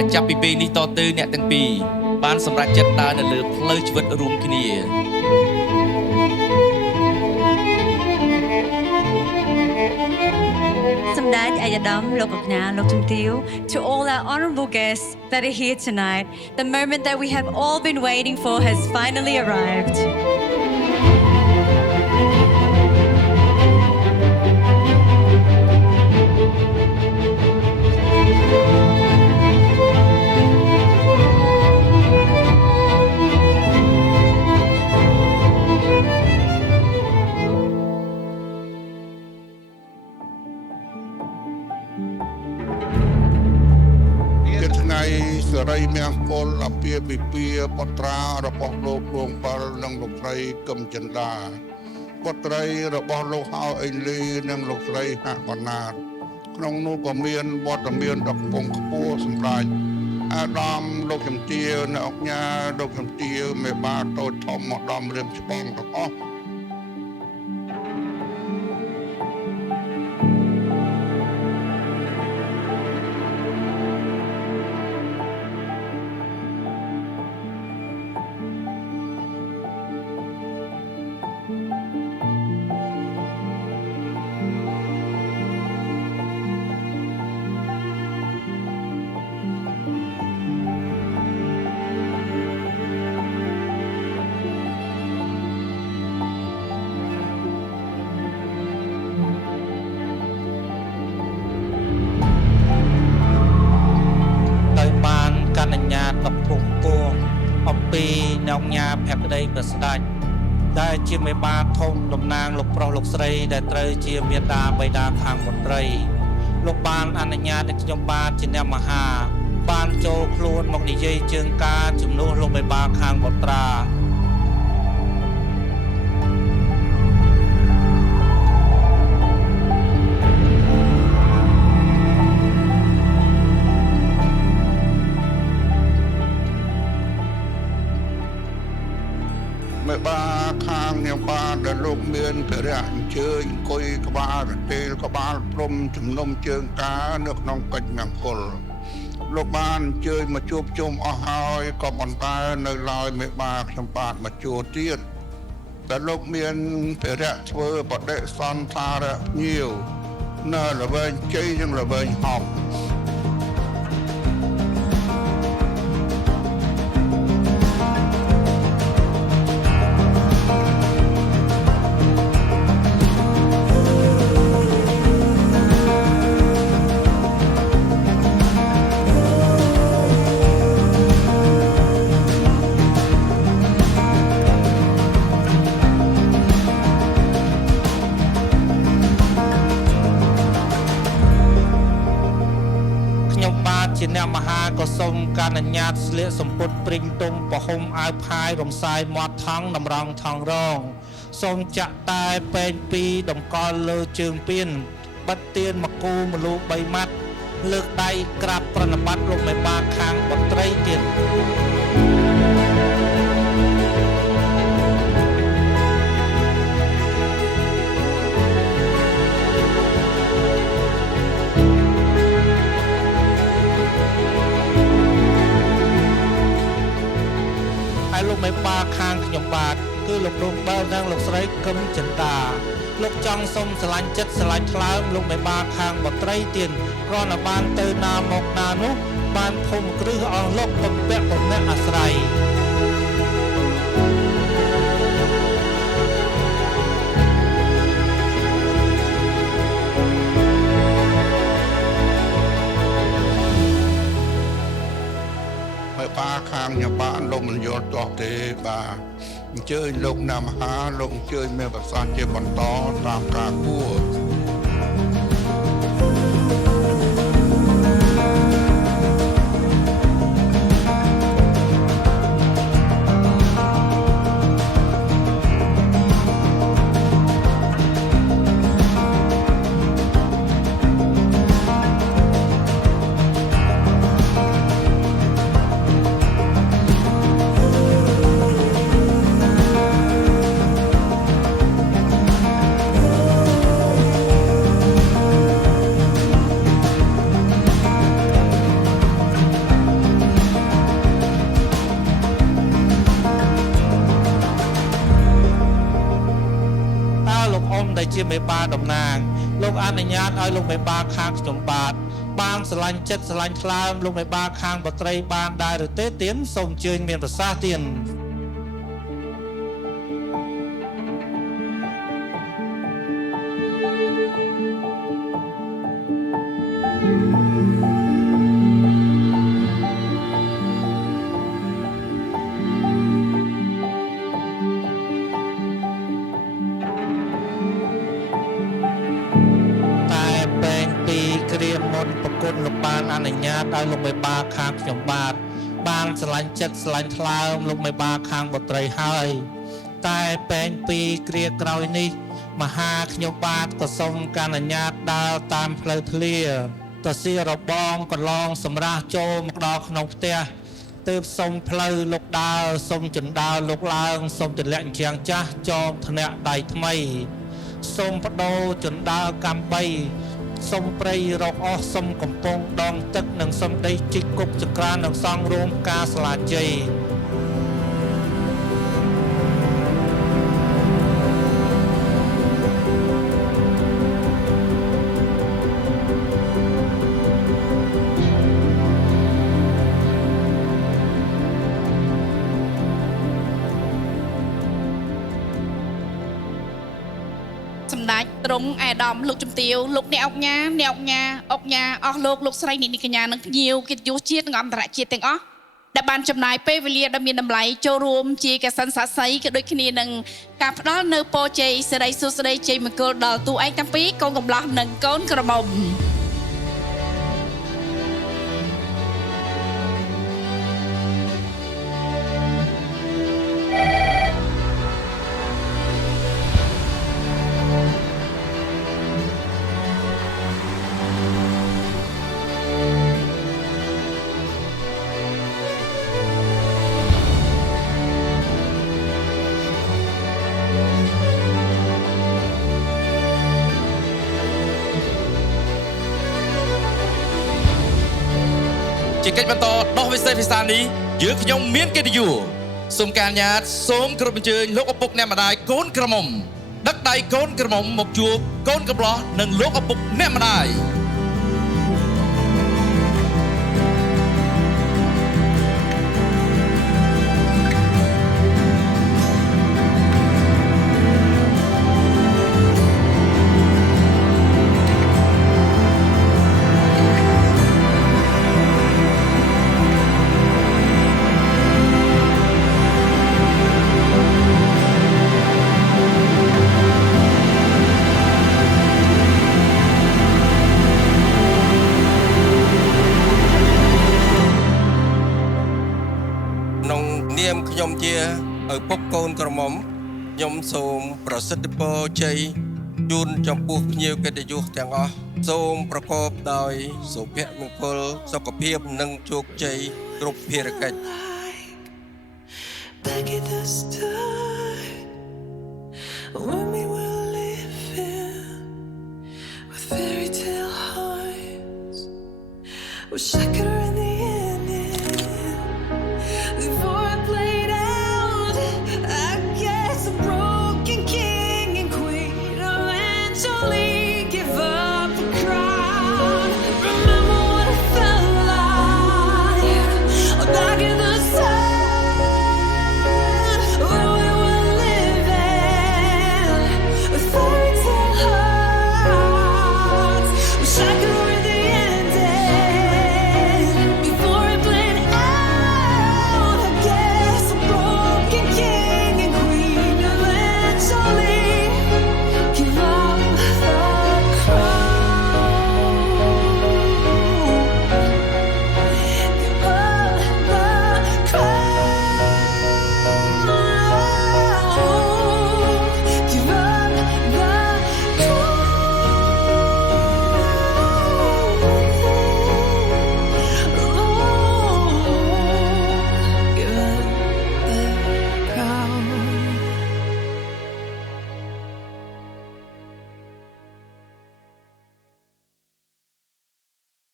ដែលចាប់ពីពេលនេះតទៅអ្នកទាំងពីរបានសម្រេចចិត្តដើរនៅលើផ្លូវជីវិតរួមគ្នា Samdad Ayadam Lokokna Loktumtiu, to all our honourable guests that are here tonight, the moment that we have all been waiting for has finally arrived. Serai miangkol apia pipia potra rabah lok lung pal nang lok trai kem jenda potrai rabah lok hau aili nang lok trai hak banarក្នុងនោះក៏មានវត្តមានដ៏កំពុងខ្ពស់សម្រាប់អាដាមលោកជំទាវនៅអង្គញាលោកជំទាវមេបាតូចធំមកដំរៀមច្បងទាំងអស់ ដែលជាមេបាធំតំណាងលោកប្រុសលោកស្រីដែលត្រូវជាមេដាបៃតាខាងមន្ត្រីលោកបានអនុញ្ញាតឲ្យខ្ញុំបាទជាអ្នកមហាបានចូលខ្លួនមកនិយាយជើងការជំនួសលោកមេបាខាងមន្ត្រា ba khang nhà ba đã lục miền phải ra chơi coi các ba tê các ba prom chùm nôm chơi cá nước nông cạch ngang cồn lục ban chơi mà chụp chôm ở hai có bàn tay nơi lòi mẹ ba trong bát mà chùa tiết đã lục miền phải ra chơi bật đệ son tha ra nhiều nơi là bên chơi nhưng là bên học ក៏សូមការអនុញ្ញាតស្លៀកសំពត់ព្រិញទុំពហុំអាវផាយរំសាយមាត់ថងតម្រង់ថងរងសូមចាក់តែពេងពីរតម្កល់លើជើងពៀនបិទទៀនមកគូមលូ3ម៉ាត់លើកដៃក្រាបប្រណិប័តលោកមេបាខាងបត្រីទៀត លោកមេបាខាងខ្ញុំបាទគឺលោកលោកបើនិងលោកស្រីកឹមចិន្តាលោកចង់សុំស្រឡាញ់ចិត្តស្រឡាញ់ថ្លើមលោកមេបាខាងបត្រីទៀតគ្រាន់តែបានទៅណាមកណានោះបានភូមិគ្រឹះអស់លោកពពាក់ពមៈអាស្រ័យ ba khang nhà bạn lông mình vô cho thế bà chơi lông nam há lông chơi mẹ bà san chơi bọn to tam ca cua ជាមេបាតំណាងលោកអនុញ្ញាតឲ្យលោកមេបាខាងខ្ញុំបាទបានស្រឡាញ់ចិត្តស្រឡាញ់ថ្លើមលោកមេបាខាងបត្រីបានដែរឬទេទៀនសូមអញ្ជើញមានប្រសាសន៍ទៀនប្រគុណលោកបានអនុញ្ញាតឲ្យលោកមេបាខាងខ្ញុំបាទបានស្រឡាញ់ចិត្តស្រឡាញ់ថ្លើមលោកមេបាខាងបត្រីហើយតែពេងពីគ្រាក្រោយនេះមហាខ្ញុំបាទក៏សូមអនុញ្ញាតដើរតាមផ្លូវធ្លាទៅសៀរបងកន្លងសម្រាប់ចូលមកដល់ក្នុងផ្ទះទើបសុំផ្លូវលោកដើរសុំចណ្ដើរលោកឡើងសុំទម្លាក់អញ្ចាំងចាស់ចងធ្នាក់ដៃថ្មីសុំបដូរចណ្ដើរកំបីសុំព្រៃរកអស់សុំកំពង់ដងទឹកនិងសុំដីជីកគប់ចក្រាននិងសង់រោងការស្លាជ័យសម្ដេចទ្រង់អាដាមលោកជំទាវលោកអ្នកអុកញ៉ាអុកញ៉ាអស់លោកស្រីនាងកញ្ញានិងភ្ញៀវកិត្តិយសជាតិនិងអន្តរជាតិទាំងអស់ដែលបានចំណាយពេលវេលាដ៏មានតម្លៃចូលរួមជាកសិនសាស័យក៏ដូចគ្នានឹងការផ្ដល់នៅពរជ័យសិរីសួស្ដីជ័យមង្គលដល់តួឯកទាំងពីរកូនកំលោះនិងកូនក្រមុំជាកិច្ចបន្តដោះវិស័យភាសានេះយើងខ្ញុំមានកិត្តិយសសូមការញាតសូមគោរពអញ្ជើញលោកឪពុកអ្នកម្ដាយកូនក្រមុំដឹកដៃកូនក្រមុំមកជួបកូនកំលោះនិងលោកឪពុកអ្នកម្ដាយនាមខ្ញុំជាឪពុកកូនក្រមុំខ្ញុំសូមប្រសិទ្ធពរជ័យជូនចំពោះភ្ញៀវកិត្តិយសទាំងអស់សូមប្រកបដោយសុភមង្គលសុខភាពនិងជោគជ័យគ្រប់ភារកិច្ច Back at the start when we were living with fairy tale hearts wish I could